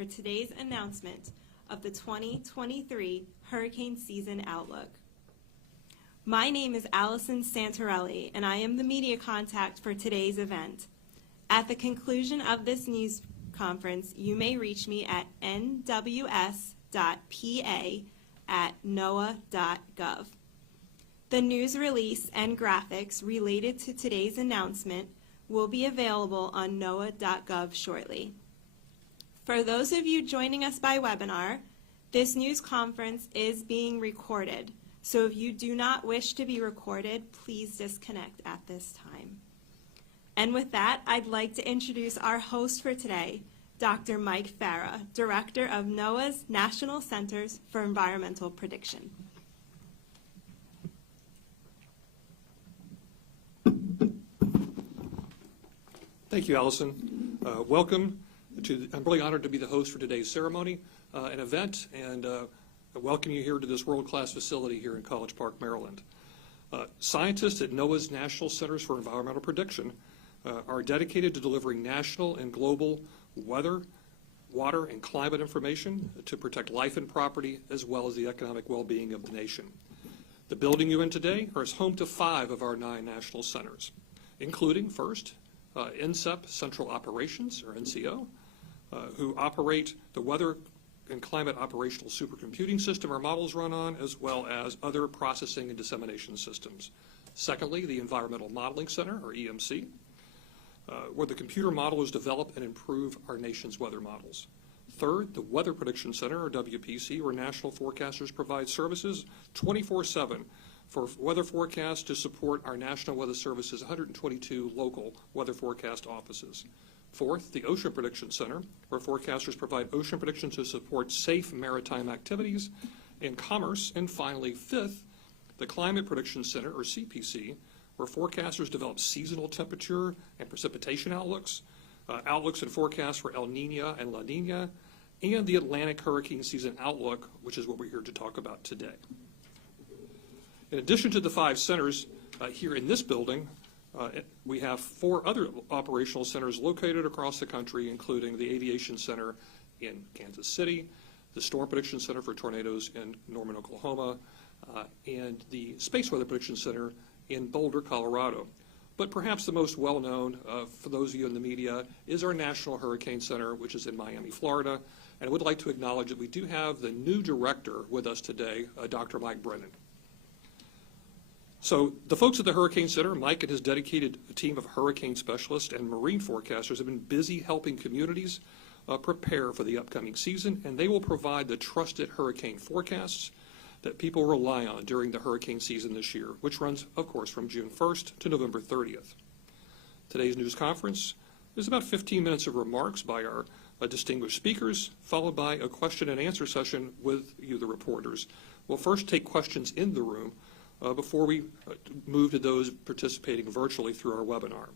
for today's announcement of the 2023 hurricane season outlook. My name is Allison Santorelli, and I am the media contact for today's event. At the conclusion of this news conference, you may reach me at nws.pa@noaa.gov. The news release and graphics related to today's announcement will be available on noaa.gov shortly. For those of you joining us by webinar, this news conference is being recorded, so if you do not wish to be recorded, please disconnect at this time. And with that, I'd like to introduce our host for today, Dr. Mike Farah, Director of NOAA's National Centers for Environmental Prediction. Thank you, Allison. Welcome. I'm really honored to be the host for today's ceremony, an event, and I welcome you here to this world-class facility here in College Park, Maryland. Scientists at NOAA's National Centers for Environmental Prediction are dedicated to delivering national and global weather, water, and climate information to protect life and property, as well as the economic well-being of the nation. The building you're in today is home to 5 of our 9 national centers, including, first, NCEP Central Operations, or NCO, who operate the Weather and Climate Operational Supercomputing System our models run on, as well as other processing and dissemination systems. Secondly, the Environmental Modeling Center, or EMC, where the computer models develop and improve our nation's weather models. Third, the Weather Prediction Center, or WPC, where national forecasters provide services 24/7 for weather forecasts to support our National Weather Service's 122 local weather forecast offices. Fourth, the Ocean Prediction Center, where forecasters provide ocean predictions to support safe maritime activities and commerce. And finally, fifth, the Climate Prediction Center, or CPC, where forecasters develop seasonal temperature and precipitation outlooks, outlooks and forecasts for El Nino and La Nina, and the Atlantic hurricane season outlook, which is what we're here to talk about today. In addition to the 5 centers here in this building, we have 4 other operational centers located across the country, including the Aviation Center in Kansas City, the Storm Prediction Center for tornadoes in Norman, Oklahoma, and the Space Weather Prediction Center in Boulder, Colorado. But perhaps the most well-known for those of you in the media is our National Hurricane Center, which is in Miami, Florida. And I would like to acknowledge that we do have the new director with us today, Dr. Mike Brennan. So the folks at the Hurricane Center, Mike and his dedicated team of hurricane specialists and marine forecasters have been busy helping communities prepare for the upcoming season, and they will provide the trusted hurricane forecasts that people rely on during the hurricane season this year, which runs, of course, from June 1st to November 30th. Today's news conference is about 15 minutes of remarks by our distinguished speakers, followed by a question and answer session with you, the reporters. We'll first take questions in the room before we move to those participating virtually through our webinar.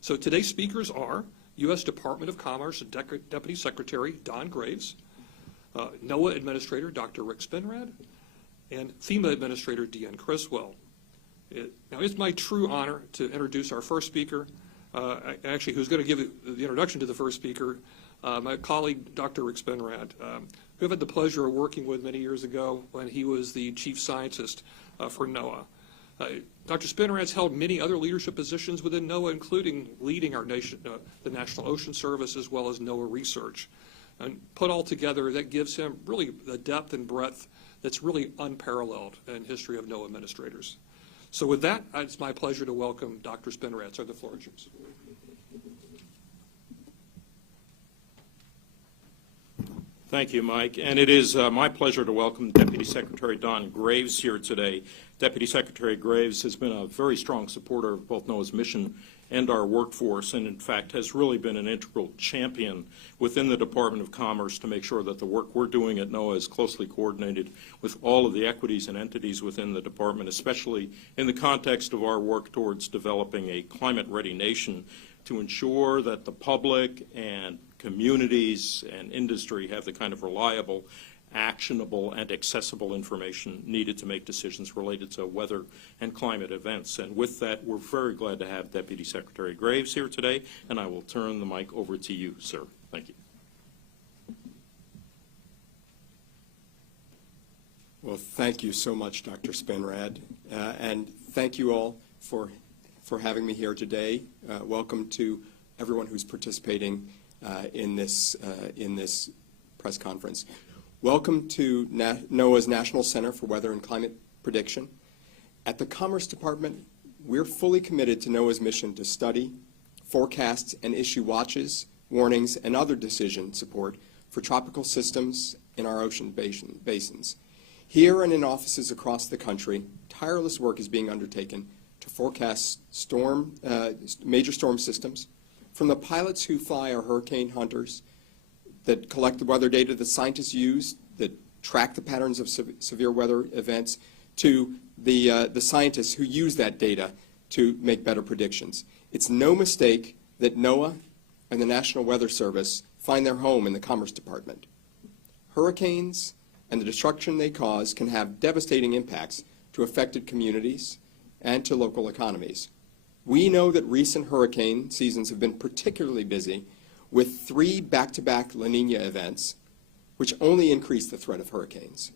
So today's speakers are U.S. Department of Commerce Deputy Secretary Don Graves, NOAA Administrator Dr. Rick Spinrad, and FEMA Administrator Deanne Criswell. Now, it's my true honor to introduce our first speaker, actually who's going to give the introduction to the first speaker, my colleague Dr. Rick Spinrad, who I've had the pleasure of working with many years ago when he was the chief scientist for NOAA. Dr. Spinrad's held many other leadership positions within NOAA, including leading our nation, the National Ocean Service, as well as NOAA research. And put all together, that gives him really the depth and breadth that's really unparalleled in history of NOAA administrators. So with that, it's my pleasure to welcome Dr. Spinrad. Sir, the floor is yours. Thank you, Mike. And it is my pleasure to welcome Deputy Secretary Don Graves here today. Deputy Secretary Graves has been a very strong supporter of both NOAA's mission and our workforce, and in fact has really been an integral champion within the Department of Commerce to make sure that the work we're doing at NOAA is closely coordinated with all of the equities and entities within the department, especially in the context of our work towards developing a climate-ready nation to ensure that the public and communities and industry have the kind of reliable, actionable, and accessible information needed to make decisions related to weather and climate events. And with that, we're very glad to have Deputy Secretary Graves here today, and I will turn the mic over to you, sir. Thank you. Well, thank you so much, Dr. Spenrad, and thank you all for having me here today. Welcome to everyone who's participating in this press conference. Welcome to NOAA's National Center for Weather and Climate Prediction. At the Commerce Department, we're fully committed to NOAA's mission to study, forecast, and issue watches, warnings, and other decision support for tropical systems in our ocean basins. Here and in offices across the country, tireless work is being undertaken to forecast major storm systems, from the pilots who fly our hurricane hunters that collect the weather data that scientists use that track the patterns of severe weather events, to the scientists who use that data to make better predictions. It's no mistake that NOAA and the National Weather Service find their home in the Commerce Department. Hurricanes and the destruction they cause can have devastating impacts to affected communities and to local economies. We know that recent hurricane seasons have been particularly busy, with 3 back-to-back La Nina events, which only increase the threat of hurricanes.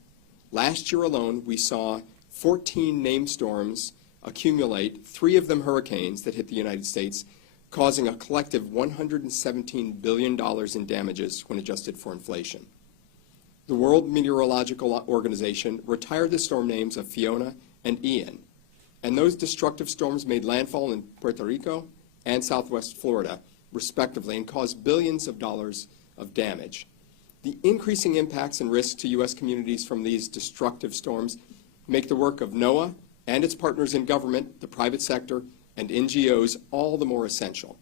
Last year alone, we saw 14 named storms accumulate, 3 of them hurricanes that hit the United States, causing a collective $117 billion in damages when adjusted for inflation. The World Meteorological Organization retired the storm names of Fiona and Ian, and those destructive storms made landfall in Puerto Rico and Southwest Florida, respectively, and caused billions of dollars of damage. The increasing impacts and risks to U.S. communities from these destructive storms make the work of NOAA and its partners in government, the private sector, and NGOs all the more essential.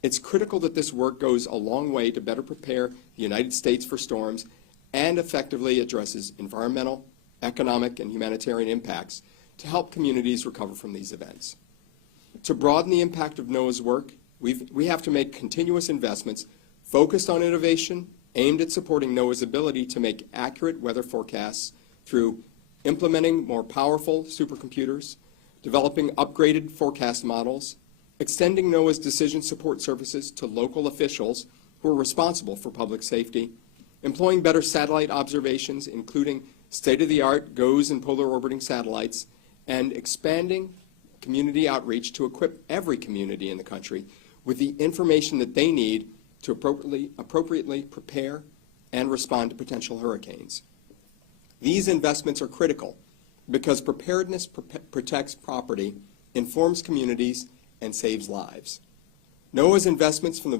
It's critical that this work goes a long way to better prepare the United States for storms and effectively addresses environmental, economic, and humanitarian impacts to help communities recover from these events. To broaden the impact of NOAA's work, we have to make continuous investments focused on innovation aimed at supporting NOAA's ability to make accurate weather forecasts through implementing more powerful supercomputers, developing upgraded forecast models, extending NOAA's decision support services to local officials who are responsible for public safety, employing better satellite observations, including state-of-the-art GOES and polar orbiting satellites, and expanding community outreach to equip every community in the country with the information that they need to appropriately prepare and respond to potential hurricanes. These investments are critical because preparedness protects property, informs communities, and saves lives. NOAA's investments from the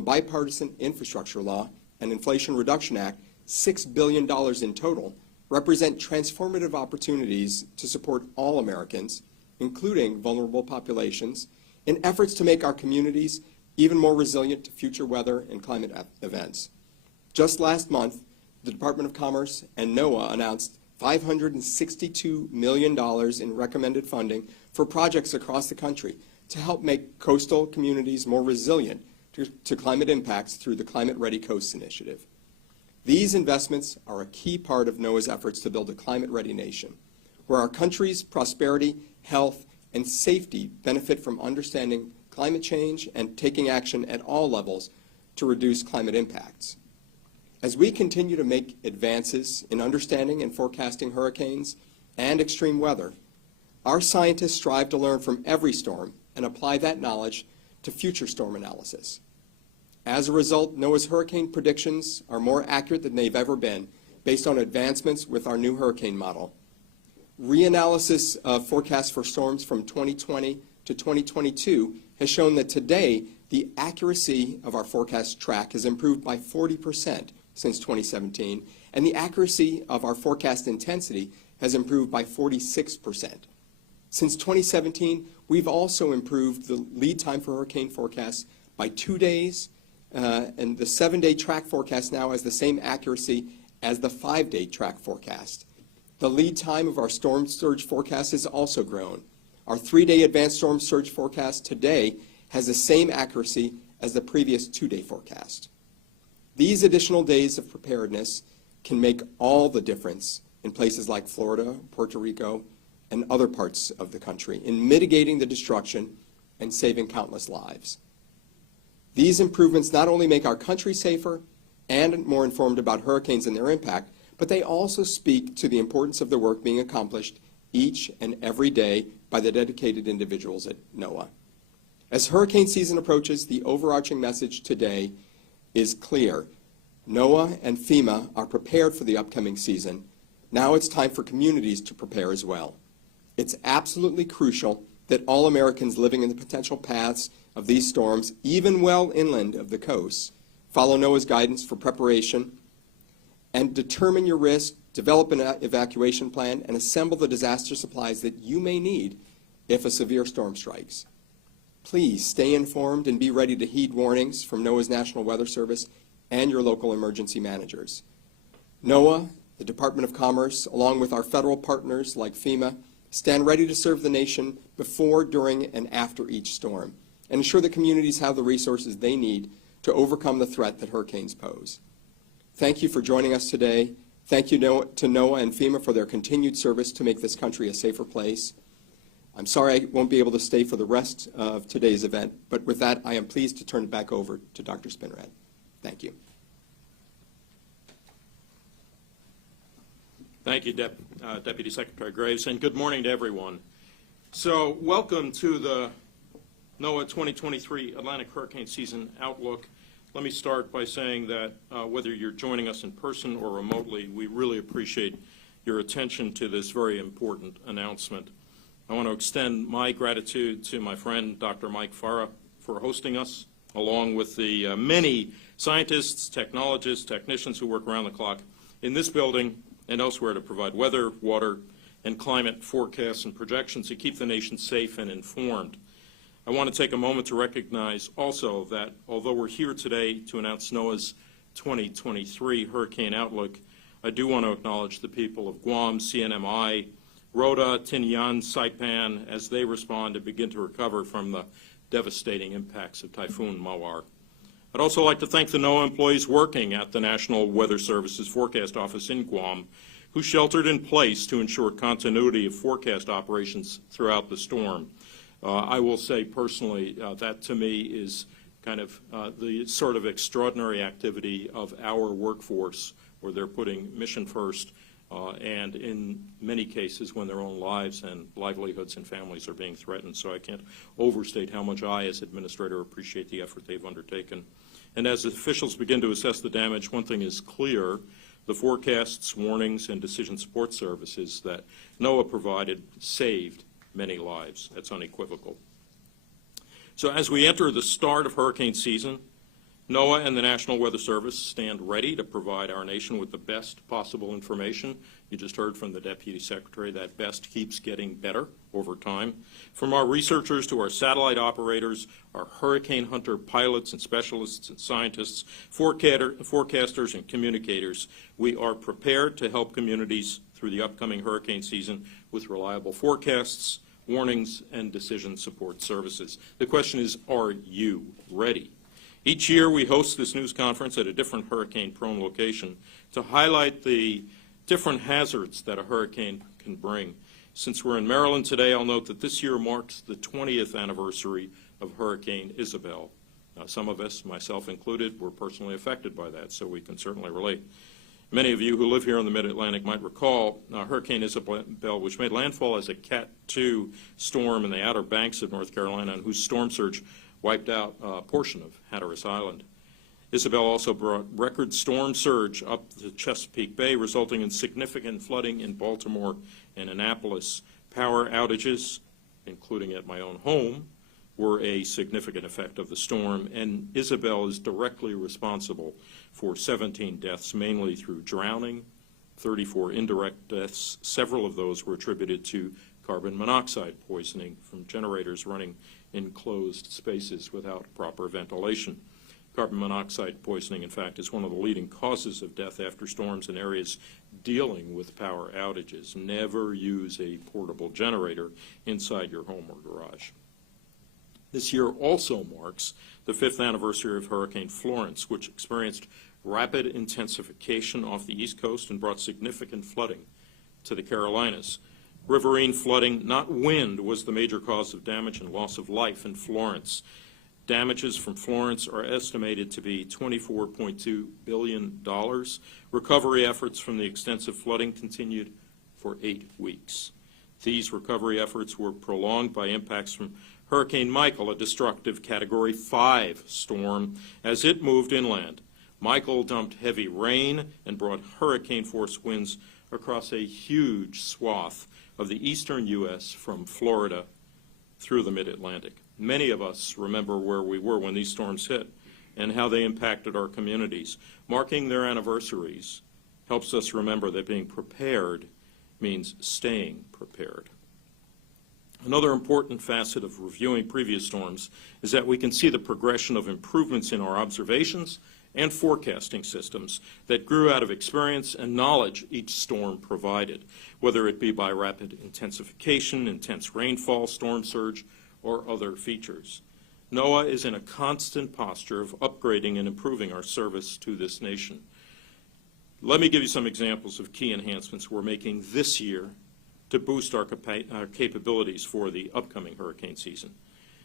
Bipartisan Infrastructure Law and Inflation Reduction Act, $6 billion in total, represent transformative opportunities to support all Americans, including vulnerable populations, in efforts to make our communities even more resilient to future weather and climate events. Just last month, the Department of Commerce and NOAA announced $562 million in recommended funding for projects across the country to help make coastal communities more resilient to climate impacts through the Climate Ready Coasts Initiative. These investments are a key part of NOAA's efforts to build a climate-ready nation, where our country's prosperity, health, and safety benefit from understanding climate change and taking action at all levels to reduce climate impacts. As we continue to make advances in understanding and forecasting hurricanes and extreme weather, our scientists strive to learn from every storm and apply that knowledge to future storm analysis. As a result, NOAA's hurricane predictions are more accurate than they've ever been, based on advancements with our new hurricane model. Reanalysis of forecasts for storms from 2020 to 2022 has shown that today the accuracy of our forecast track has improved by 40% since 2017, and the accuracy of our forecast intensity has improved by 46%. Since 2017, we've also improved the lead time for hurricane forecasts by 2 days, and the 7-day track forecast now has the same accuracy as the 5-day track forecast. The lead time of our storm surge forecast has also grown. Our 3-day advanced storm surge forecast today has the same accuracy as the previous 2-day forecast. These additional days of preparedness can make all the difference in places like Florida, Puerto Rico, and other parts of the country in mitigating the destruction and saving countless lives. These improvements not only make our country safer, and more informed about hurricanes and their impact, but they also speak to the importance of the work being accomplished each and every day by the dedicated individuals at NOAA. As hurricane season approaches, the overarching message today is clear. NOAA and FEMA are prepared for the upcoming season. Now it's time for communities to prepare as well. It's absolutely crucial that all Americans living in the potential paths of these storms, even well inland of the coast, follow NOAA's guidance for preparation and determine your risk, develop an evacuation plan, and assemble the disaster supplies that you may need if a severe storm strikes. Please stay informed and be ready to heed warnings from NOAA's National Weather Service and your local emergency managers. NOAA, the Department of Commerce, along with our federal partners like FEMA, stand ready to serve the nation before, during, and after each storm, and ensure that communities have the resources they need to overcome the threat that hurricanes pose. Thank you for joining us today. Thank you to NOAA and FEMA for their continued service to make this country a safer place. I'm sorry I won't be able to stay for the rest of today's event, but with that, I am pleased to turn it back over to Dr. Spinrad. Thank you. Thank you, Deputy Secretary Graves, and good morning to everyone. So, welcome to the NOAA 2023 Atlantic Hurricane Season Outlook. Let me start by saying that whether you're joining us in person or remotely, we really appreciate your attention to this very important announcement. I want to extend my gratitude to my friend, Dr. Mike Farah, for hosting us, along with the many scientists, technologists, technicians who work around the clock in this building and elsewhere to provide weather, water, and climate forecasts and projections to keep the nation safe and informed. I want to take a moment to recognize also that although we're here today to announce NOAA's 2023 Hurricane Outlook, I do want to acknowledge the people of Guam, CNMI, Rota, Tinian, Saipan, as they respond and begin to recover from the devastating impacts of Typhoon Mawar. I'd also like to thank the NOAA employees working at the National Weather Service's forecast office in Guam, who sheltered in place to ensure continuity of forecast operations throughout the storm. I will say personally that to me is kind of the sort of extraordinary activity of our workforce, where they're putting mission first, and in many cases when their own lives and livelihoods and families are being threatened. So I can't overstate how much I, as administrator, appreciate the effort they've undertaken. And as officials begin to assess the damage, one thing is clear: the forecasts, warnings, and decision support services that NOAA provided saved many lives. That's unequivocal. So as we enter the start of hurricane season, NOAA and the National Weather Service stand ready to provide our nation with the best possible information. You just heard from the Deputy Secretary that best keeps getting better over time. From our researchers to our satellite operators, our hurricane hunter pilots and specialists and scientists, forecasters and communicators, we are prepared to help communities through the upcoming hurricane season with reliable forecasts, warnings, and decision support services. The question is, are you ready? Each year we host this news conference at a different hurricane-prone location to highlight the different hazards that a hurricane can bring. Since we're in Maryland today, I'll note that this year marks the 20th anniversary of Hurricane Isabel. Some of us, myself included, were personally affected by that, so we can certainly relate. Many of you who live here in the Mid-Atlantic might recall Hurricane Isabel, which made landfall as a Cat 2 storm in the Outer Banks of North Carolina, and whose storm surge wiped out a portion of Hatteras Island. Isabel also brought record storm surge up the Chesapeake Bay, resulting in significant flooding in Baltimore and Annapolis. Power outages, including at my own home, were a significant effect of the storm, and Isabel is directly responsible for 17 deaths, mainly through drowning, 34 indirect deaths. Several of those were attributed to carbon monoxide poisoning from generators running in closed spaces without proper ventilation. Carbon monoxide poisoning, in fact, is one of the leading causes of death after storms in areas dealing with power outages. Never use a portable generator inside your home or garage. This year also marks the 5th anniversary of Hurricane Florence, which experienced rapid intensification off the East Coast and brought significant flooding to the Carolinas. Riverine flooding, not wind, was the major cause of damage and loss of life in Florence. Damages from Florence are estimated to be $24.2 billion. Recovery efforts from the extensive flooding continued for 8 weeks. These recovery efforts were prolonged by impacts from Hurricane Michael, a destructive Category 5 storm, as it moved inland. Michael dumped heavy rain and brought hurricane-force winds across a huge swath of the eastern U.S. from Florida through the mid-Atlantic. Many of us remember where we were when these storms hit and how they impacted our communities. Marking their anniversaries helps us remember that being prepared means staying prepared. Another important facet of reviewing previous storms is that we can see the progression of improvements in our observations and forecasting systems that grew out of experience and knowledge each storm provided, whether it be by rapid intensification, intense rainfall, storm surge, or other features. NOAA is in a constant posture of upgrading and improving our service to this nation. Let me give you some examples of key enhancements we're making this year to boost our capabilities for the upcoming hurricane season.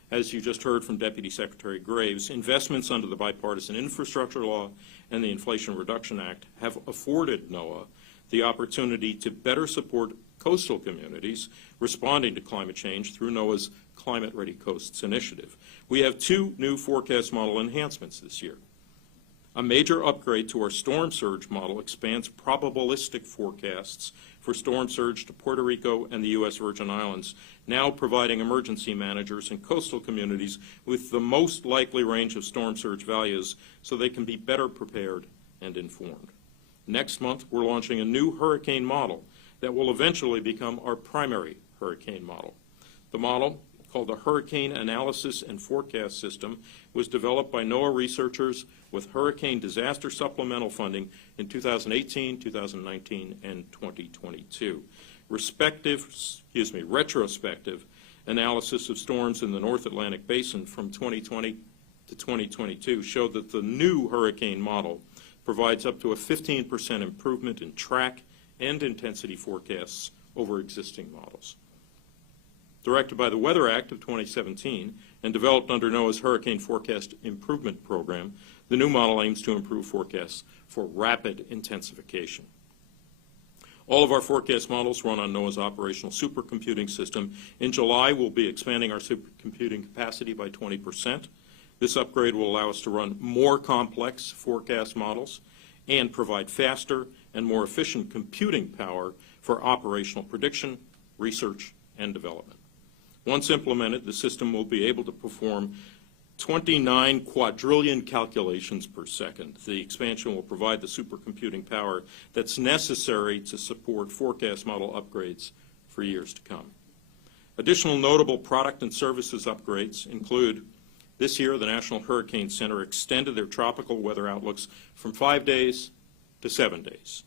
As you just heard from Deputy Secretary Graves, investments under the Bipartisan Infrastructure Law and the Inflation Reduction Act have afforded NOAA the opportunity to better support coastal communities responding to climate change through NOAA's Climate Ready Coasts initiative. We have 2 new forecast model enhancements this year. A major upgrade to our storm surge model expands probabilistic forecasts for storm surge to Puerto Rico and the U.S. Virgin Islands, now providing emergency managers and coastal communities with the most likely range of storm surge values so they can be better prepared and informed. Next month, we're launching a new hurricane model that will eventually become our primary hurricane model. The model, called the Hurricane Analysis and Forecast System, was developed by NOAA researchers with hurricane disaster supplemental funding in 2018, 2019, and 2022. Retrospective analysis of storms in the North Atlantic Basin from 2020 to 2022 showed that the new hurricane model provides up to a 15% improvement in track and intensity forecasts over existing models. Directed by the Weather Act of 2017 and developed under NOAA's Hurricane Forecast Improvement Program, the new model aims to improve forecasts for rapid intensification. All of our forecast models run on NOAA's operational supercomputing system. In July, we'll be expanding our supercomputing capacity by 20%. This upgrade will allow us to run more complex forecast models and provide faster and more efficient computing power for operational prediction, research, and development. Once implemented, the system will be able to perform 29 quadrillion calculations per second. The expansion will provide the supercomputing power that's necessary to support forecast model upgrades for years to come. Additional notable product and services upgrades include this year the National Hurricane Center extended their tropical weather outlooks from 5 days to 7 days.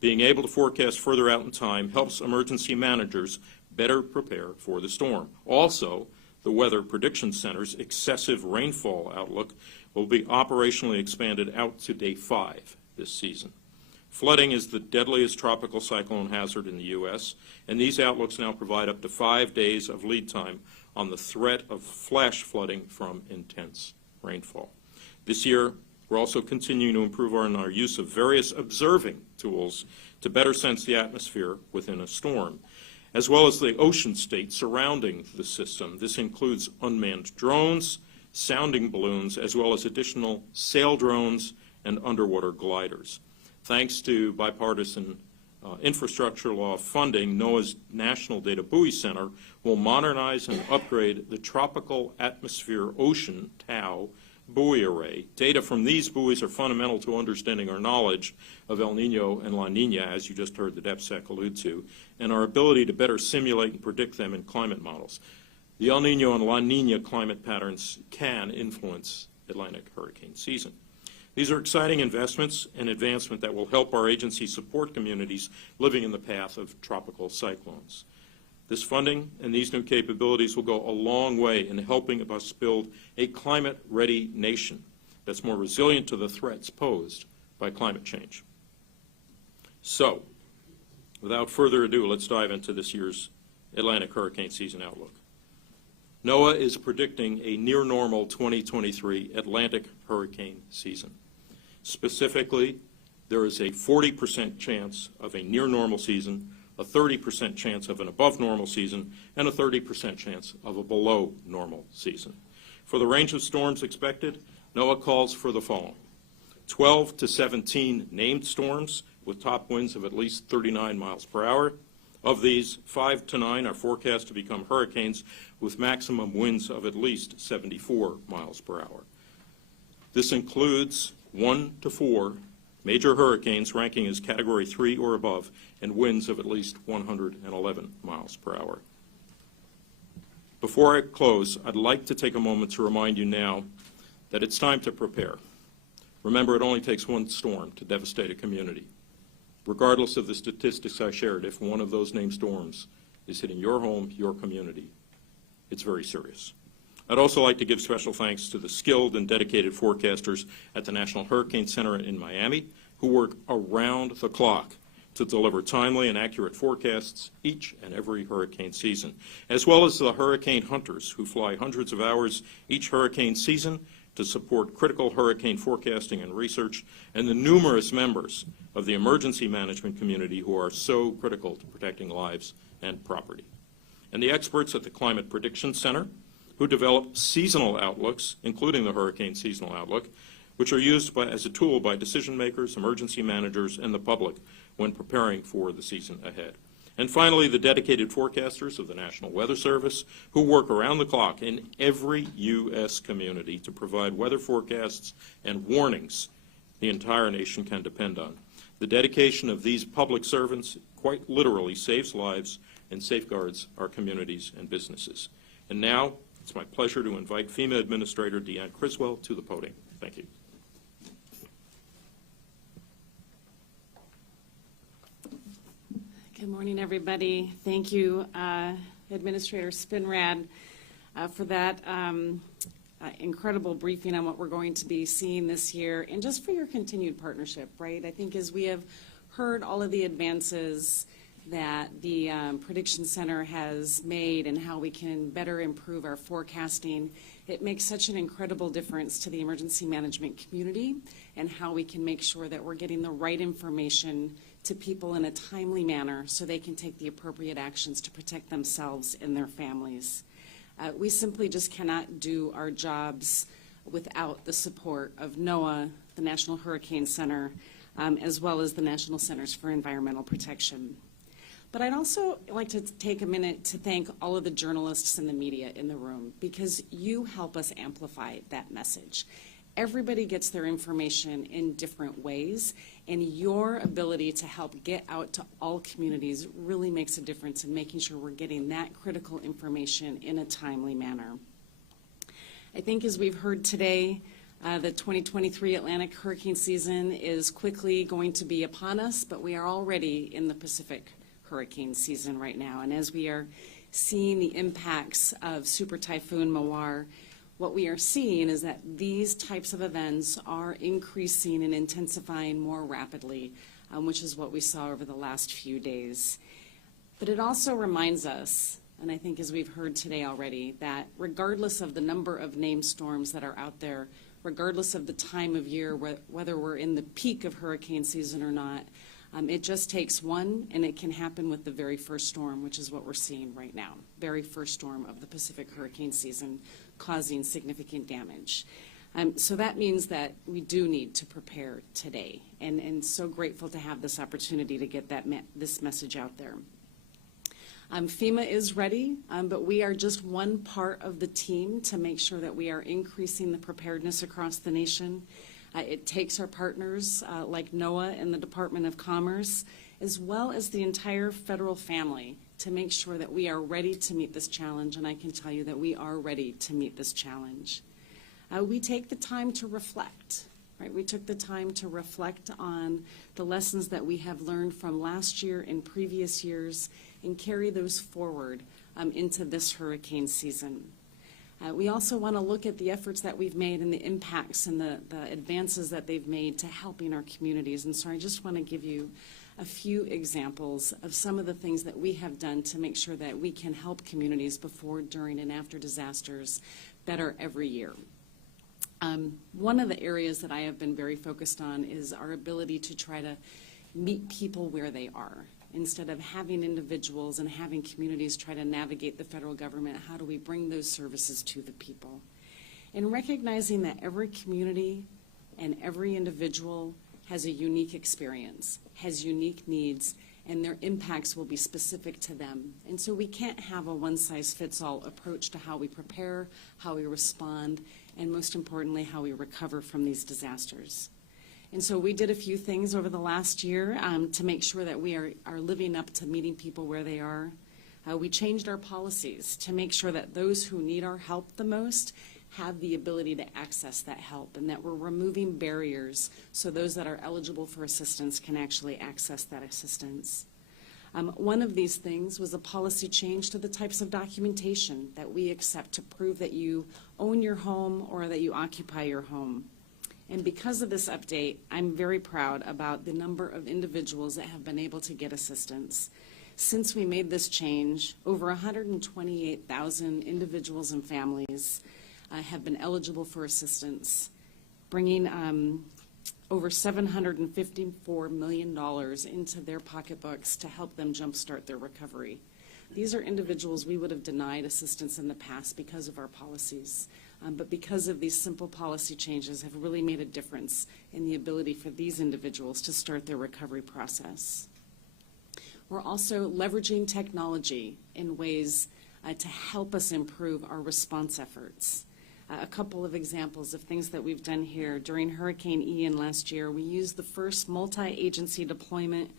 Being able to forecast further out in time helps emergency managers better prepare for the storm. Also, the Weather Prediction Center's excessive rainfall outlook will be operationally expanded out to day 5 this season. Flooding is the deadliest tropical cyclone hazard in the U.S., and these outlooks now provide up to 5 days of lead time on the threat of flash flooding from intense rainfall. This year, we're also continuing to improve our use of various observing tools to better sense the atmosphere within a storm, as well as the ocean state surrounding the system. This includes unmanned drones, sounding balloons, as well as additional sail drones and underwater gliders. Thanks to bipartisan infrastructure law funding, NOAA's National Data Buoy Center will modernize and upgrade the Tropical Atmosphere Ocean, TAO, buoy array. Data from these buoys are fundamental to understanding our knowledge of El Nino and La Nina, as you just heard the DEPSEC allude to, and our ability to better simulate and predict them in climate models. The El Nino and La Nina climate patterns can influence Atlantic hurricane season. These are exciting investments and advancement that will help our agency support communities living in the path of tropical cyclones. This funding and these new capabilities will go a long way in helping us build a climate-ready nation that's more resilient to the threats posed by climate change. So, without further ado, let's dive into this year's Atlantic hurricane season outlook. NOAA is predicting a near-normal 2023 Atlantic hurricane season. Specifically, there is a 40% chance of a near-normal season, a 30% chance of an above-normal season, and a 30% chance of a below-normal season. For the range of storms expected, NOAA calls for the following: 12 to 17 named storms with top winds of at least 39 miles per hour. Of these, 5 to 9 are forecast to become hurricanes with maximum winds of at least 74 miles per hour. This includes 1 to 4 major hurricanes ranking as Category 3 or above and winds of at least 111 miles per hour. Before I close, I'd like to take a moment to remind you now that it's time to prepare. Remember, it only takes one storm to devastate a community. Regardless of the statistics I shared, if one of those named storms is hitting your home, your community, it's very serious. I'd also like to give special thanks to the skilled and dedicated forecasters at the National Hurricane Center in Miami, who work around the clock to deliver timely and accurate forecasts each and every hurricane season, as well as the hurricane hunters who fly hundreds of hours each hurricane season to support critical hurricane forecasting and research, and the numerous members of the emergency management community who are so critical to protecting lives and property. And the experts at the Climate Prediction Center, who develop seasonal outlooks, including the Hurricane Seasonal Outlook, which are used as a tool by decision makers, emergency managers, and the public when preparing for the season ahead. And finally, the dedicated forecasters of the National Weather Service, who work around the clock in every U.S. community to provide weather forecasts and warnings the entire nation can depend on. The dedication of these public servants quite literally saves lives and safeguards our communities and businesses. And now, it's my pleasure to invite FEMA Administrator Deanne Criswell to the podium. Thank you. Good morning, everybody. Thank you, Administrator Spinrad, for that incredible briefing on what we're going to be seeing this year, and just for your continued partnership, right? I think as we have heard all of the advances that the Prediction Center has made and how we can better improve our forecasting, it makes such an incredible difference to the emergency management community and how we can make sure that we're getting the right information to people in a timely manner so they can take the appropriate actions to protect themselves and their families. We simply just cannot do our jobs without the support of NOAA, the National Hurricane Center, as well as the National Centers for Environmental Protection. But I'd also like to take a minute to thank all of the journalists and the media in the room, because you help us amplify that message. Everybody gets their information in different ways, and your ability to help get out to all communities really makes a difference in making sure we're getting that critical information in a timely manner. I think as we've heard today, the 2023 Atlantic hurricane season is quickly going to be upon us, but we are already in the Pacific hurricane season right now. And as we are seeing the impacts of Super Typhoon Mawar, what we are seeing is that these types of events are increasing and intensifying more rapidly, which is what we saw over the last few days. But it also reminds us, and I think as we've heard today already, that regardless of the number of named storms that are out there, regardless of the time of year, whether we're in the peak of hurricane season or not, it just takes one, and it can happen with the very first storm, which is what we're seeing right now, very first storm of the Pacific hurricane season, causing significant damage. So that means that we do need to prepare today, and so grateful to have this opportunity to get this message out there. FEMA is ready, but we are just one part of the team to make sure that we are increasing the preparedness across the nation. It takes our partners like NOAA and the Department of Commerce, as well as the entire federal family, to make sure that we are ready to meet this challenge, and I can tell you that we are ready to meet this challenge. We take the time to reflect, right? We took the time to reflect on the lessons that we have learned from last year and previous years and carry those forward into this hurricane season. We also want to look at the efforts that we've made and the impacts and the advances that they've made to helping our communities. And so I just want to give you a few examples of some of the things that we have done to make sure that we can help communities before, during, and after disasters better every year. One of the areas that I have been very focused on is our ability to try to meet people where they are. Instead of having individuals and having communities try to navigate the federal government, how do we bring those services to the people? And recognizing that every community and every individual has a unique experience, has unique needs, and their impacts will be specific to them. And so we can't have a one-size-fits-all approach to how we prepare, how we respond, and most importantly, how we recover from these disasters. And so we did a few things over the last year to make sure that we are living up to meeting people where they are. We changed our policies to make sure that those who need our help the most have the ability to access that help, and that we're removing barriers so those that are eligible for assistance can actually access that assistance. One of these things was a policy change to the types of documentation that we accept to prove that you own your home or that you occupy your home. And because of this update, I'm very proud about the number of individuals that have been able to get assistance. Since we made this change, over 128,000 individuals and families have been eligible for assistance, bringing over $754 million into their pocketbooks to help them jumpstart their recovery. These are individuals we would have denied assistance in the past because of our policies. But because of these simple policy changes have really made a difference in the ability for these individuals to start their recovery process. We're also leveraging technology in ways to help us improve our response efforts. A couple of examples of things that we've done here. During Hurricane Ian last year, we used the first multi-agency deployment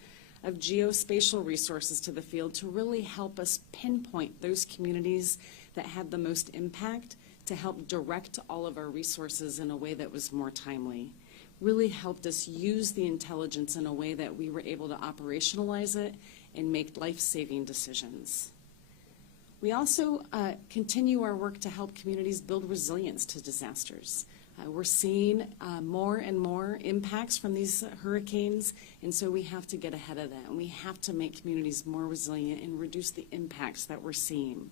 of geospatial resources to the field to really help us pinpoint those communities that had the most impact, to help direct all of our resources in a way that was more timely. Really helped us use the intelligence in a way that we were able to operationalize it and make life-saving decisions. We also continue our work to help communities build resilience to disasters. We're seeing more and more impacts from these hurricanes, and so we have to get ahead of that, and we have to make communities more resilient and reduce the impacts that we're seeing.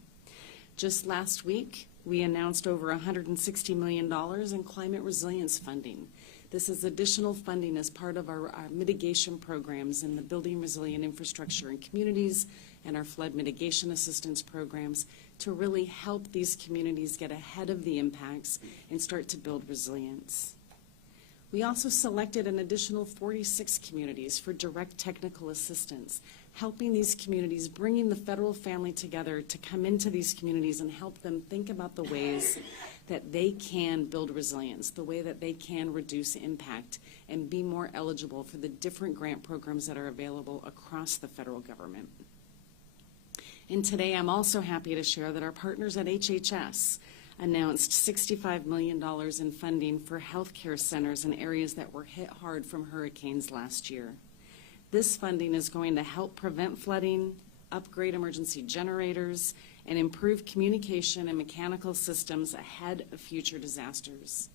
Just last week, we announced over $160 million in climate resilience funding. This is additional funding as part of our mitigation programs in the Building Resilient Infrastructure in Communities and our flood mitigation assistance programs to really help these communities get ahead of the impacts and start to build resilience. We also selected an additional 46 communities for direct technical assistance, helping these communities, bringing the federal family together to come into these communities and help them think about the ways that they can build resilience, the way that they can reduce impact and be more eligible for the different grant programs that are available across the federal government. And today I'm also happy to share that our partners at HHS announced $65 million in funding for healthcare centers in areas that were hit hard from hurricanes last year. This funding is going to help prevent flooding, upgrade emergency generators, and improve communication and mechanical systems ahead of future disasters.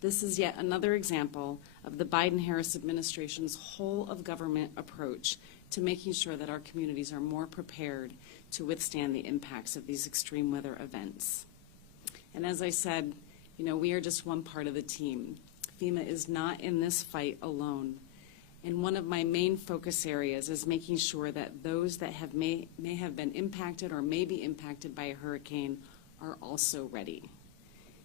This is yet another example of the Biden-Harris administration's whole of government approach to making sure that our communities are more prepared to withstand the impacts of these extreme weather events. And as I said, we are just one part of the team. FEMA is not in this fight alone. And one of my main focus areas is making sure that those that may have been impacted or may be impacted by a hurricane are also ready.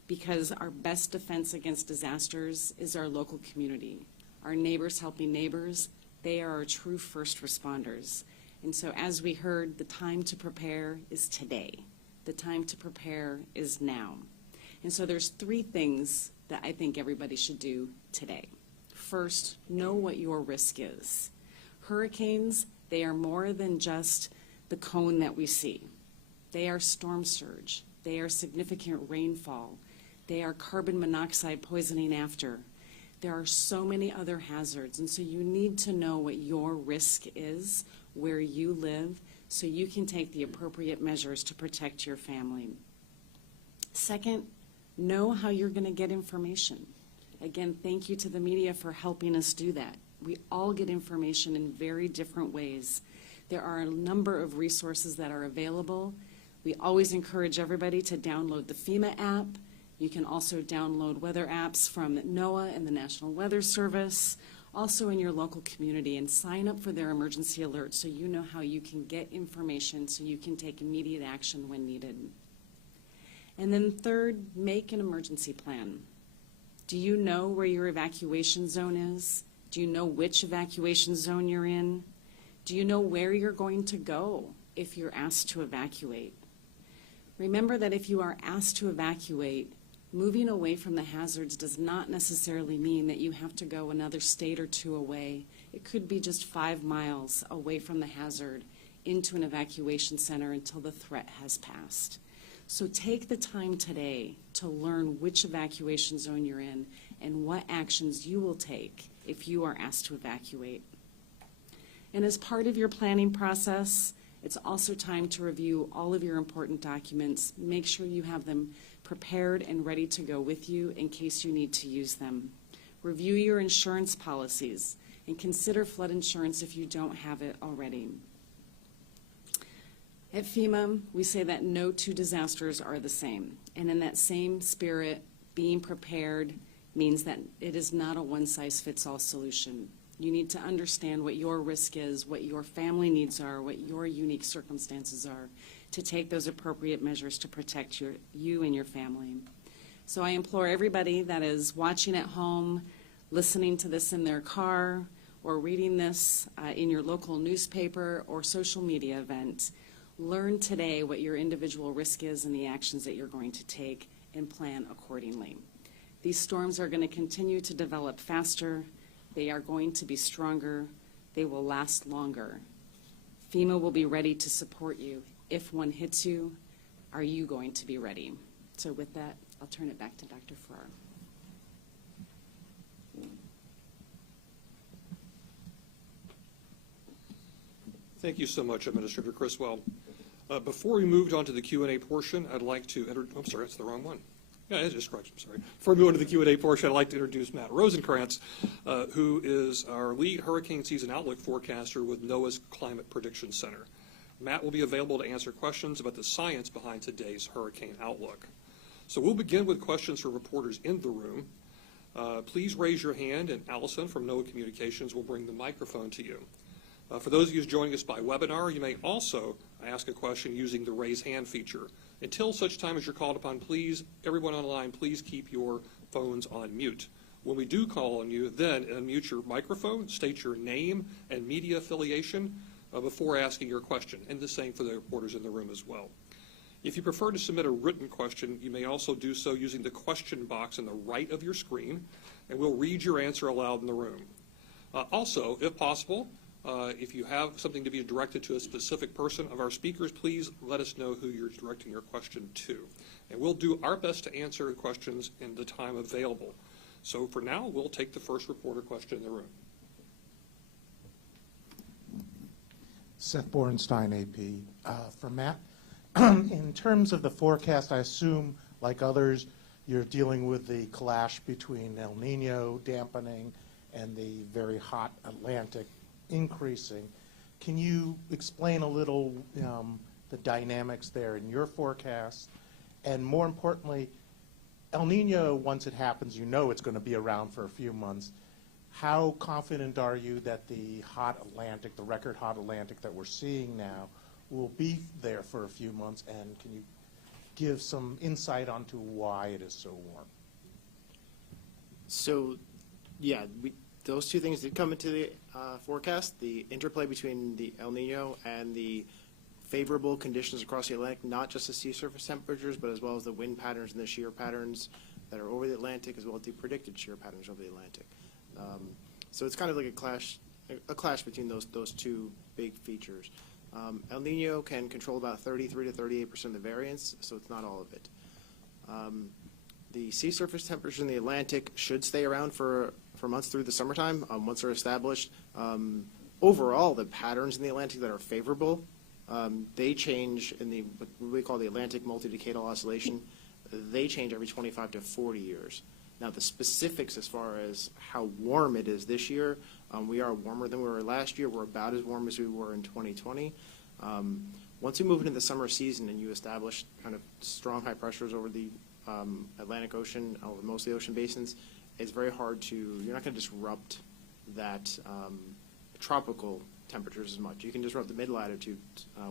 Because our best defense against disasters is our local community. Our neighbors helping neighbors, they are our true first responders. And so as we heard, the time to prepare is today. The time to prepare is now. And so there's 3 things that I think everybody should do today. First, know what your risk is. Hurricanes, they are more than just the cone that we see. They are storm surge. They are significant rainfall. They are carbon monoxide poisoning after. There are so many other hazards, and so you need to know what your risk is, where you live, so you can take the appropriate measures to protect your family. Second, know how you're going to get information. Again, thank you to the media for helping us do that. We all get information in very different ways. There are a number of resources that are available. We always encourage everybody to download the FEMA app. You can also download weather apps from NOAA and the National Weather Service, also in your local community, and sign up for their emergency alerts so you know how you can get information so you can take immediate action when needed. And then third, make an emergency plan. Do you know where your evacuation zone is? Do you know which evacuation zone you're in? Do you know where you're going to go if you're asked to evacuate? Remember that if you are asked to evacuate, moving away from the hazards does not necessarily mean that you have to go another state or two away. It could be just 5 miles away from the hazard into an evacuation center until the threat has passed. So take the time today to learn which evacuation zone you're in and what actions you will take if you are asked to evacuate. And as part of your planning process, it's also time to review all of your important documents. Make sure you have them prepared and ready to go with you in case you need to use them. Review your insurance policies and consider flood insurance if you don't have it already. At FEMA, we say that no two disasters are the same. And in that same spirit, being prepared means that it is not a one-size-fits-all solution. You need to understand what your risk is, what your family needs are, what your unique circumstances are, to take those appropriate measures to protect you and your family. So I implore everybody that is watching at home, listening to this in their car, or reading this in your local newspaper or social media event, learn today what your individual risk is and the actions that you're going to take and plan accordingly. These storms are going to continue to develop faster. They are going to be stronger. They will last longer. FEMA will be ready to support you. If one hits you, are you going to be ready? So with that, I'll turn it back to Dr. Farrar. Thank you so much, Administrator Criswell. Before we moved on to the Q&A portion, I'd like to I'm sorry, that's the wrong one. Yeah, it is correct. I'm sorry. Before we move on to the Q&A portion, I'd like to introduce Matt Rosenkrantz, who is our lead hurricane season outlook forecaster with NOAA's Climate Prediction Center. Matt will be available to answer questions about the science behind today's hurricane outlook. So we'll begin with questions from reporters in the room. Please raise your hand, and Allison from NOAA Communications will bring the microphone to you. For those of you joining us by webinar, you may also ask a question using the raise hand feature. Until such time as you're called upon, please, everyone online, please keep your phones on mute. When we do call on you, then unmute your microphone, state your name and media affiliation before asking your question, and the same for the reporters in the room as well. If you prefer to submit a written question, you may also do so using the question box on the right of your screen, and we'll read your answer aloud in the room. Also, if possible, if you have something to be directed to a specific person of our speakers, please let us know who you're directing your question to. And we'll do our best to answer questions in the time available. So for now, we'll take the first reporter question in the room. Seth Borenstein, AP. For Matt, in terms of the forecast, I assume, like others, you're dealing with the clash between El Nino dampening and the very hot Atlantic increasing. Can you explain a little the dynamics there in your forecast? And more importantly, El Nino, once it happens, you know it's going to be around for a few months. How confident are you that the hot Atlantic, the record hot Atlantic that we're seeing now, will be there for a few months? And can you give some insight onto why it is so warm? So, yeah, those two things did come into the forecast, the interplay between the El Nino and the favorable conditions across the Atlantic, not just the sea surface temperatures, but as well as the wind patterns and the shear patterns that are over the Atlantic, as well as the predicted shear patterns over the Atlantic. So it's kind of like a clash between those two big features. El Nino can control about 33 to 38% of the variance, so it's not all of it. The sea surface temperature in the Atlantic should stay around for months through the summertime, once they're established. Overall, the patterns in the Atlantic that are favorable, they change in what we call the Atlantic multi-decadal oscillation. they change every 25 to 40 years. Now, the specifics as far as how warm it is this year, we are warmer than we were last year. We're about as warm as we were in 2020. Once we move into the summer season and you establish kind of strong high pressures over the Atlantic Ocean, over most of the ocean basins, it's very hard to, you're not going to disrupt that tropical temperatures as much. You can disrupt the mid-latitude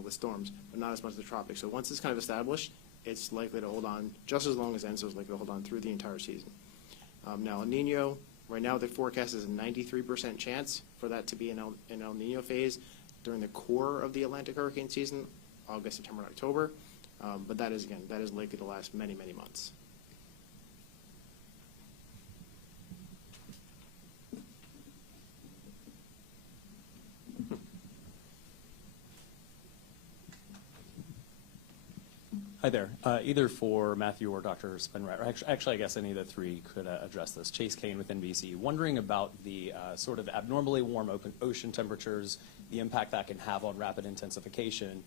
with storms, but not as much as the tropics. So once it's kind of established, it's likely to hold on just as long as ENSO is likely to hold on through the entire season. Now, El Nino, right now the forecast is a 93% chance for that to be an El Nino phase during the core of the Atlantic hurricane season, August, September, and October. But that is, again, that is likely to last many, many months. Hi there. Either for Matthew or Dr. Spinrad, or actually I guess any of the three could address this. Chase Kane with NBC, wondering about the sort of abnormally warm ocean temperatures, the impact that can have on rapid intensification.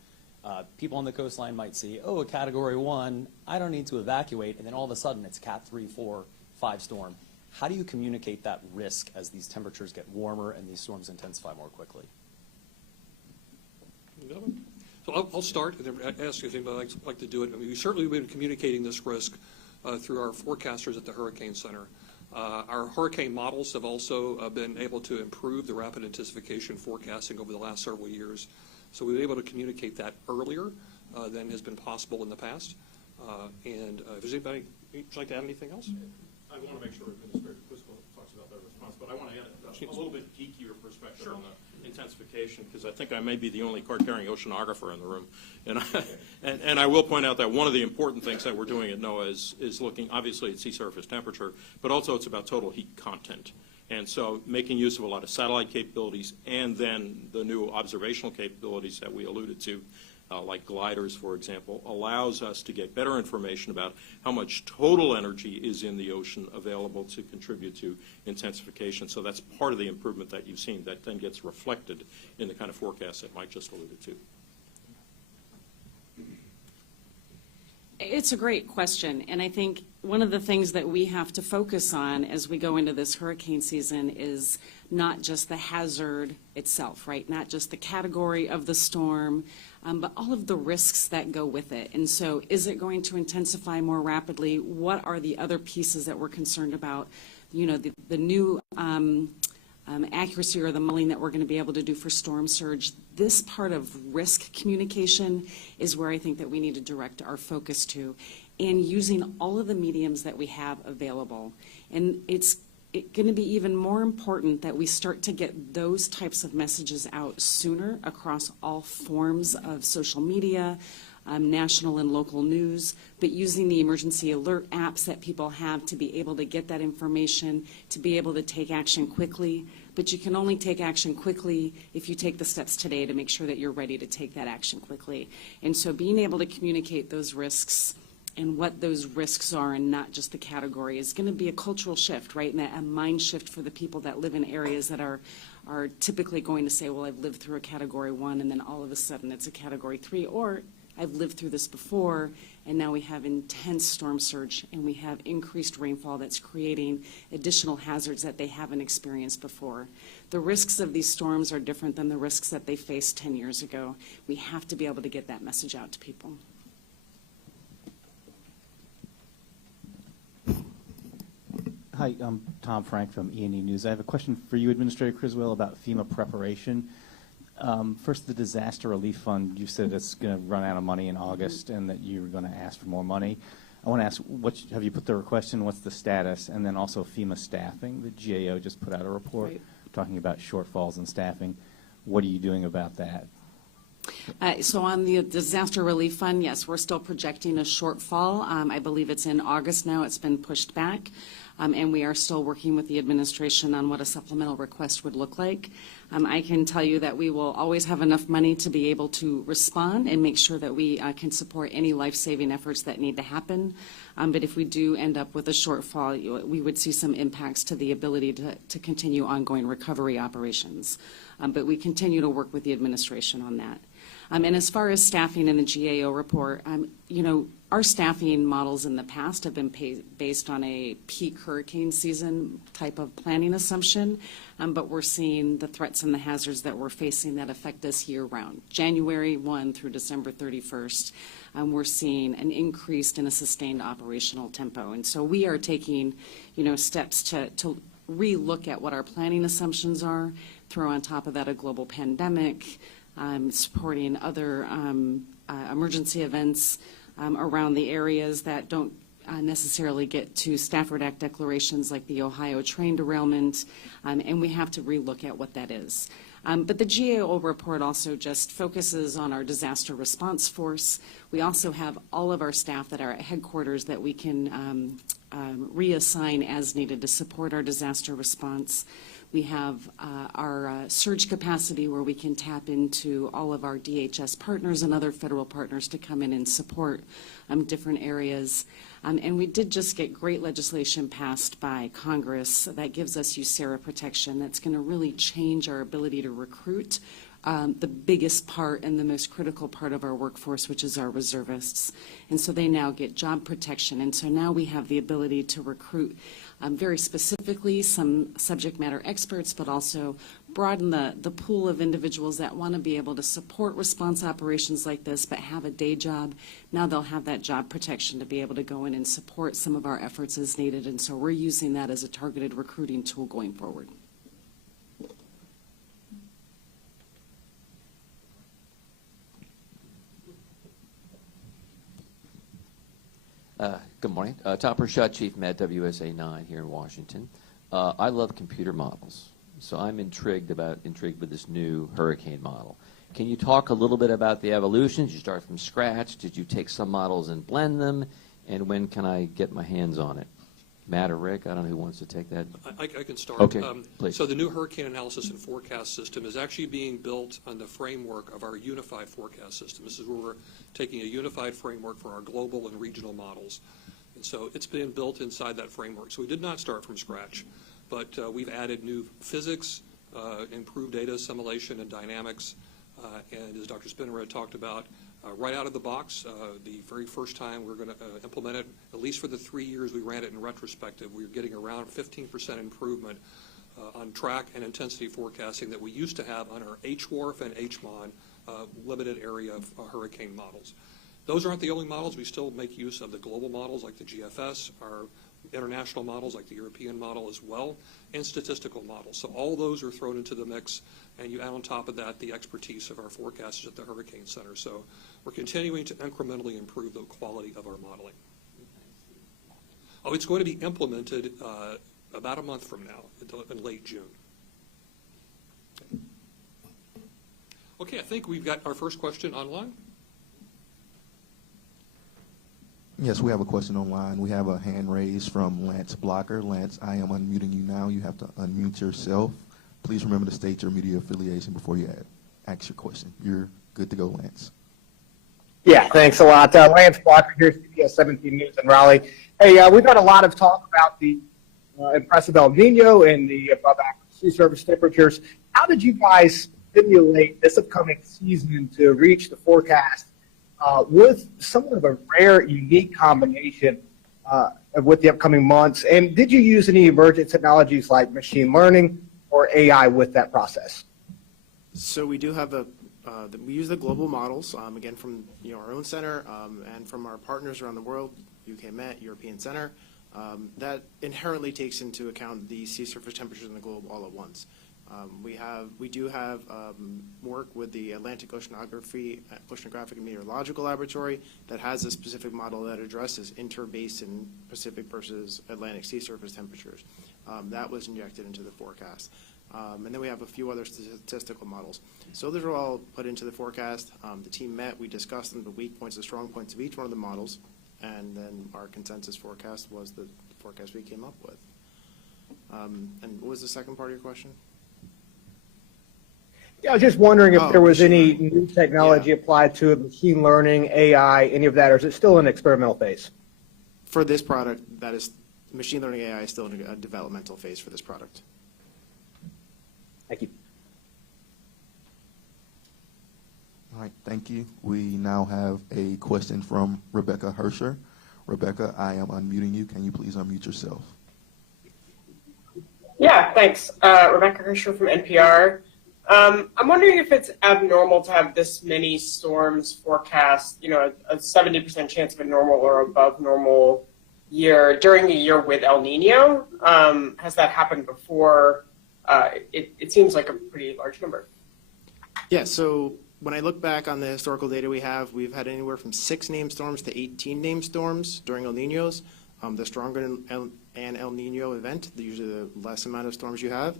People on the coastline might see, oh, a Category 1, I don't need to evacuate, and then all of a sudden it's Cat 3, 4, 5 storm. How do you communicate that risk as these temperatures get warmer and these storms intensify more quickly? So I'll start and then ask if anybody would like to do it. I mean, we've certainly been communicating this risk through our forecasters at the Hurricane Center. Our hurricane models have also been able to improve the rapid intensification forecasting over the last several years. So we've been able to communicate that earlier than has been possible in the past. And if there's anybody, would you like to add anything else? I want to make sure Administrator Criswell talks about that response, but I want to add a little bit geekier perspective on the intensification, because I think I may be the only card-carrying oceanographer in the room. And I will point out that one of the important things that we're doing at NOAA is looking, obviously, at sea surface temperature, but also it's about total heat content. And so making use of a lot of satellite capabilities and then the new observational capabilities that we alluded to, like gliders, for example, allows us to get better information about how much total energy is in the ocean available to contribute to intensification. So that's part of the improvement that you've seen that then gets reflected in the kind of forecast that Mike just alluded to. It's a great question, and I think one of the things that we have to focus on as we go into this hurricane season is not just the hazard itself, right? Not just the category of the storm, but all of the risks that go with it. And so is it going to intensify more rapidly? What are the other pieces that we're concerned about? You know, the new accuracy or the modeling that we're going to be able to do for storm surge. This part of risk communication is where I think that we need to direct our focus to, and using all of the mediums that we have available. And it's going to be even more important that we start to get those types of messages out sooner across all forms of social media, national and local news, but using the emergency alert apps that people have to be able to get that information, to be able to take action quickly. But you can only take action quickly if you take the steps today to make sure that you're ready to take that action quickly. And so being able to communicate those risks and what those risks are and not just the category is going to be a cultural shift, right? And a mind shift for the people that live in areas that are typically going to say, well, I've lived through a Category 1 and then all of a sudden it's a Category 3, or I've lived through this before, and now we have intense storm surge, and we have increased rainfall that's creating additional hazards that they haven't experienced before. The risks of these storms are different than the risks that they faced 10 years ago. We have to be able to get that message out to people. Hi, I'm Tom Frank from E&E News. I have a question for you, Administrator Criswell, about FEMA preparation. First, the disaster relief fund, you said it's going to run out of money in August and that you're going to ask for more money. I want to ask, have you put the request in? What's the status? And then also FEMA staffing. The GAO just put out a report talking about shortfalls in staffing. What are you doing about that? So on the disaster relief fund, yes, we're still projecting a shortfall. I believe it's in August now. It's been pushed back. And we are still working with the administration on what a supplemental request would look like. I can tell you that we will always have enough money to be able to respond and make sure that we can support any life-saving efforts that need to happen. But if we do end up with a shortfall, we would see some impacts to the ability to continue ongoing recovery operations. But we continue to work with the administration on that. And as far as staffing in the GAO report, our staffing models in the past have been based on a peak hurricane season type of planning assumption, but we're seeing the threats and the hazards that we're facing that affect us year-round. January 1 through December 31st, we're seeing an increased and a sustained operational tempo. And so we are taking, steps to re-look at what our planning assumptions are, throw on top of that a global pandemic, supporting other emergency events around the areas that don't necessarily get to Stafford Act declarations like the Ohio train derailment, and we have to relook at what that is. But the GAO report also just focuses on our disaster response force. We also have all of our staff that are at headquarters that we can reassign as needed to support our disaster response. We have our surge capacity where we can tap into all of our DHS partners and other federal partners to come in and support different areas. And we did just get great legislation passed by Congress that gives us USERRA protection that's going to really change our ability to recruit the biggest part and the most critical part of our workforce, which is our reservists. And so they now get job protection. And so now we have the ability to recruit very specifically some subject matter experts, but also broaden the pool of individuals that want to be able to support response operations like this, but have a day job. Now they'll have that job protection to be able to go in and support some of our efforts as needed. And so we're using that as a targeted recruiting tool going forward. Good morning. Tom Pershut, Chief Med WSA 9 here in Washington. I love computer models, so I'm intrigued with this new hurricane model. Can you talk a little bit about the evolution? Did you start from scratch? Did you take some models and blend them? And when can I get my hands on it? Matt or Rick, I don't know who wants to take that. I can start. Okay, please. So the new hurricane analysis and forecast system is actually being built on the framework of our unified forecast system. This is where we're taking a unified framework for our global and regional models. And so it's been built inside that framework. So we did not start from scratch, but we've added new physics, improved data assimilation and dynamics, and as Dr. Spinrad talked about, right out of the box, the very first time we're going to implement it, at least for the 3 years we ran it in retrospective, we were getting around 15% improvement on track and intensity forecasting that we used to have on our HWRF and HMON limited area of hurricane models. Those aren't the only models. We still make use of the global models like the GFS, our international models like the European model as well, and statistical models. So all those are thrown into the mix, and you add on top of that the expertise of our forecasters at the Hurricane Center. So we're continuing to incrementally improve the quality of our modeling. Oh, it's going to be implemented about a month from now, in late June. Okay, I think we've got our first question online. Yes, we have a question online. We have a hand raised from Lance Blocker. Lance, I am unmuting you now. You have to unmute yourself. Please remember to state your media affiliation before you ask your question. You're good to go, Lance. Yeah, thanks a lot. Lance Blocker here, CBS 17 News in Raleigh. Hey, we've had a lot of talk about the impressive El Nino and the above average sea surface temperatures. How did you guys stimulate this upcoming season to reach the forecast with somewhat of a rare, unique combination with the upcoming months? And did you use any emergent technologies like machine learning or AI with that process? So we do have we use the global models, again, from our own center and from our partners around the world, UK Met, European Center. That inherently takes into account the sea surface temperatures in the globe all at once. We do have work with the Atlantic Oceanographic and Meteorological Laboratory that has a specific model that addresses interbasin Pacific versus Atlantic sea surface temperatures. That was injected into the forecast. And then we have a few other statistical models. So those are all put into the forecast. The team met, we discussed them, the weak points, the strong points of each one of the models, and then our consensus forecast was the forecast we came up with. And what was the second part of your question? Yeah, I was just wondering if there was any new technology applied to it, machine learning, AI, any of that, or is it still in experimental phase? For this product, that is, machine learning AI is still in a developmental phase for this product. Thank you. All right, thank you. We now have a question from Rebecca Hersher. Rebecca, I am unmuting you. Can you please unmute yourself? Yeah, thanks. Rebecca Hersher from NPR. I'm wondering if it's abnormal to have this many storms forecast, a 70% chance of a normal or above normal year during a year with El Nino. Has that happened before? It seems like a pretty large number. Yeah, so when I look back on the historical data we've had anywhere from 6 named storms to 18 named storms during El Ninos. The stronger an El Nino event, usually the less amount of storms you have.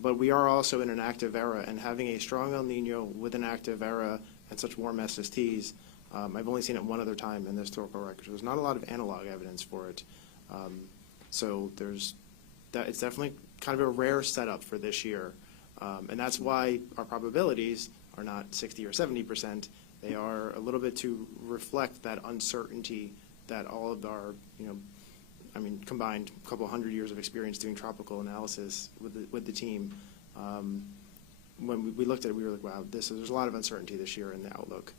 But we are also in an active era, and having a strong El Nino with an active era and such warm SSTs, I've only seen it one other time in the historical record. There's not a lot of analog evidence for it. So it's definitely kind of a rare setup for this year. And that's why our probabilities are not 60 or 70%. They are a little bit to reflect that uncertainty that all of our, combined a couple hundred years of experience doing tropical analysis with the team. When we looked at it, we were like, wow, there's a lot of uncertainty this year in the outlook.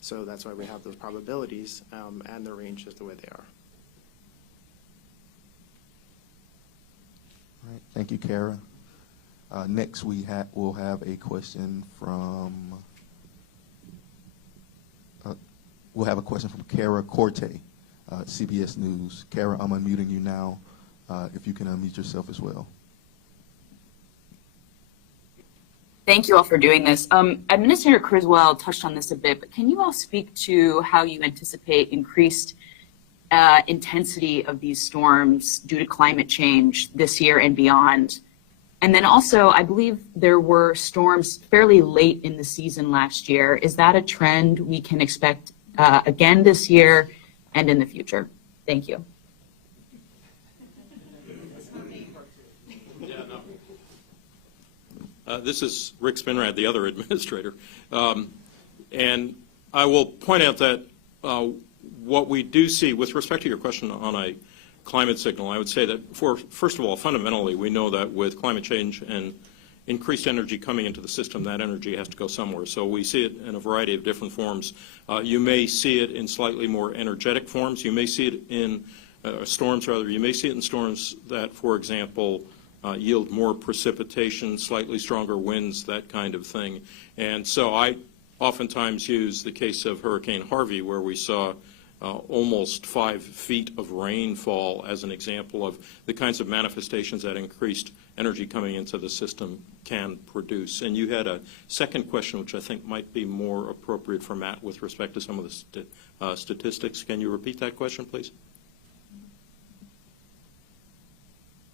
So that's why we have those probabilities and the ranges the way they are. All right, thank you, Kara. Next, we'll have a question from Kara Corte, CBS News. Kara, I'm unmuting you now. If you can unmute yourself as well. Thank you all for doing this. Administrator Criswell touched on this a bit, but can you all speak to how you anticipate increased intensity of these storms due to climate change this year and beyond? And then also, I believe there were storms fairly late in the season last year. Is that a trend we can expect again this year and in the future? Thank you. This is Rick Spinrad, the other administrator. And I will point out that what we do see, with respect to your question on a climate signal, I would say that first of all, fundamentally, we know that with climate change and increased energy coming into the system, that energy has to go somewhere. So we see it in a variety of different forms. You may see it in slightly more energetic forms. You may see it in storms, rather. You may see it in storms that, for example, yield more precipitation, slightly stronger winds, that kind of thing. And so I oftentimes use the case of Hurricane Harvey, where we saw almost 5 feet of rainfall as an example of the kinds of manifestations that increased energy coming into the system can produce. And you had a second question, which I think might be more appropriate for Matt with respect to some of the statistics. Can you repeat that question, please?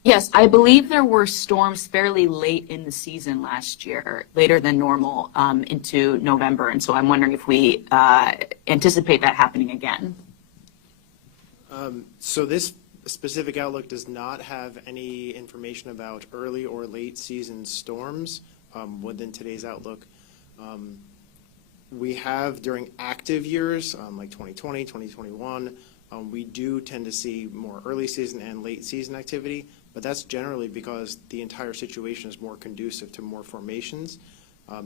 Yes, I believe there were storms fairly late in the season last year, later than normal, into November. And so I'm wondering if we anticipate that happening again. So this specific outlook does not have any information about early or late season storms within today's outlook. We have during active years, like 2020, 2021, we do tend to see more early season and late season activity, but that's generally because the entire situation is more conducive to more formations.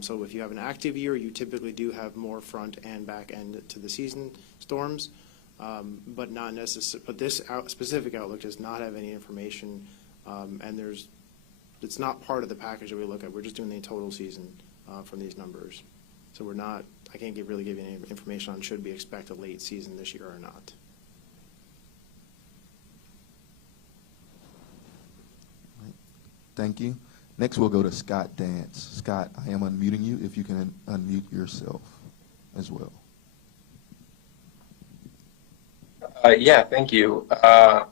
So if you have an active year, you typically do have more front and back end to the season storms, but not necessarily. But this specific outlook does not have any information, and it's not part of the package that we look at. We're just doing the total season from these numbers. So I can't really give you any information on should we expect a late season this year or not. Thank you. Next, we'll go to Scott Dance. Scott, I am unmuting you. If you can unmute yourself as well. Yeah, thank you.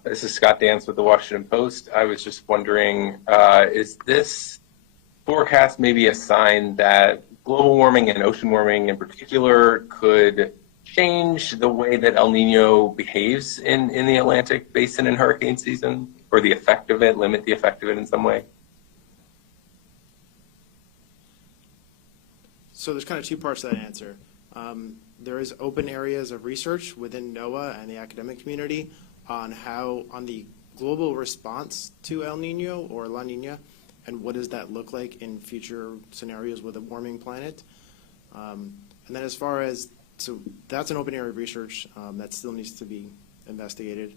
This is Scott Dance with the Washington Post. I was just wondering, is this forecast maybe a sign that global warming and ocean warming in particular could change the way that El Nino behaves in the Atlantic basin in hurricane season, or the effect of it, limit the effect of it in some way? So there's kind of two parts to that answer. There is open areas of research within NOAA and the academic community on the global response to El Nino or La Nina, and what does that look like in future scenarios with a warming planet. And then as far as, so that's an open area of research that still needs to be investigated.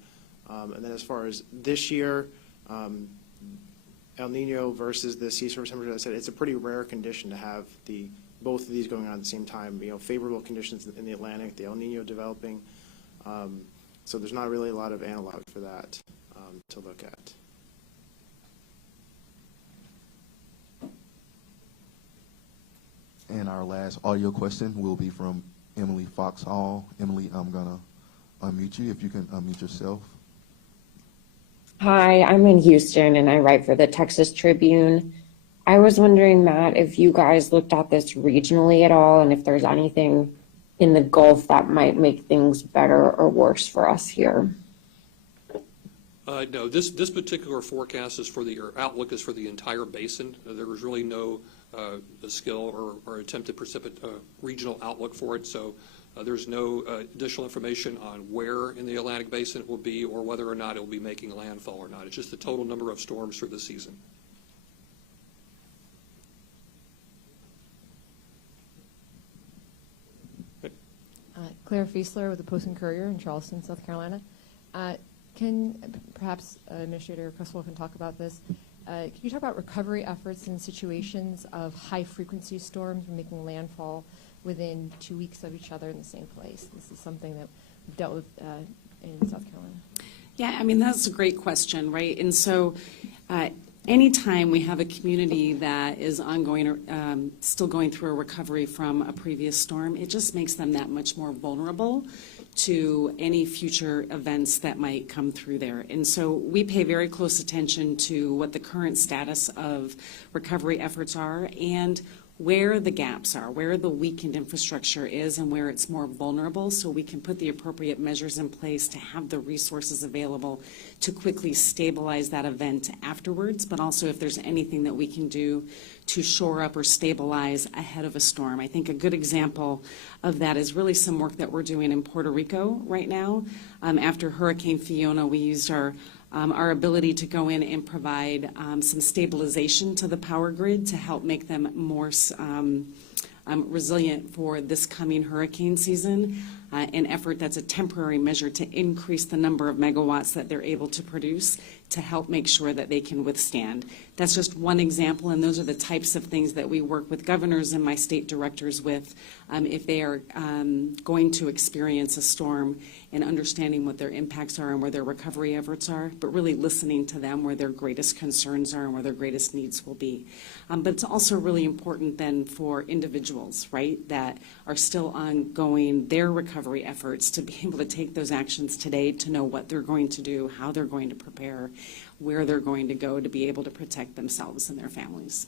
And then as far as this year, El Nino versus the sea surface temperature, as I said, it's a pretty rare condition to have both of these going on at the same time. Favorable conditions in the Atlantic, the El Nino developing. So there's not really a lot of analog for that to look at. And our last audio question will be from Emily Foxhall. Emily, I'm going to unmute you if you can unmute yourself. Hi, I'm in Houston and I write for the Texas Tribune. I was wondering, Matt, if you guys looked at this regionally at all and if there's anything in the Gulf that might make things better or worse for us here. No, this particular forecast is or outlook is for the entire basin. There was really no skill or attempted regional outlook for it. So there's no additional information on where in the Atlantic Basin it will be or whether or not it will be making landfall or not. It's just the total number of storms for the season. Claire Fiesler with the Post and Courier in Charleston, South Carolina. Can perhaps Administrator Criswell can talk about this. Can you talk about recovery efforts in situations of high-frequency storms making landfall within 2 weeks of each other in the same place? This is something that we've dealt with in South Carolina. Yeah, I mean, that's a great question, right? And so anytime we have a community that is ongoing, still going through a recovery from a previous storm, it just makes them that much more vulnerable to any future events that might come through there. And so we pay very close attention to what the current status of recovery efforts are and where the gaps are, where the weakened infrastructure is and where it's more vulnerable, so we can put the appropriate measures in place to have the resources available to quickly stabilize that event afterwards, but also if there's anything that we can do to shore up or stabilize ahead of a storm. I think a good example of that is really some work that we're doing in Puerto Rico right now. After Hurricane Fiona, we used our ability to go in and provide some stabilization to the power grid to help make them more resilient for this coming hurricane season, an effort that's a temporary measure to increase the number of megawatts that they're able to produce to help make sure that they can withstand. That's just one example, and those are the types of things that we work with governors and my state directors with if they are going to experience a storm and understanding what their impacts are and where their recovery efforts are, but really listening to them where their greatest concerns are and where their greatest needs will be. But it's also really important then for individuals, right, that are still ongoing their recovery efforts to be able to take those actions today to know what they're going to do, how they're going to prepare, where they're going to go to be able to protect themselves and their families.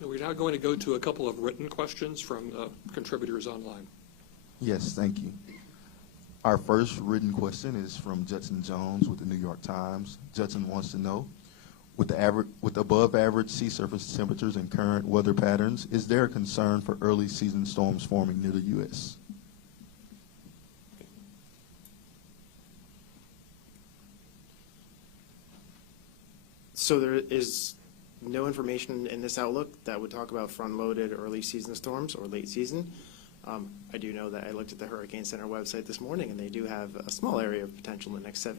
We're now going to go to a couple of written questions from contributors online. Yes, thank you. Our first written question is from Judson Jones with the New York Times. Judson wants to know, with above average sea surface temperatures and current weather patterns, is there a concern for early season storms forming near the U.S.? So there is no information in this outlook that would talk about front-loaded early season storms or late season. I do know that I looked at the Hurricane Center website this morning, and they do have a small area of potential in the next 7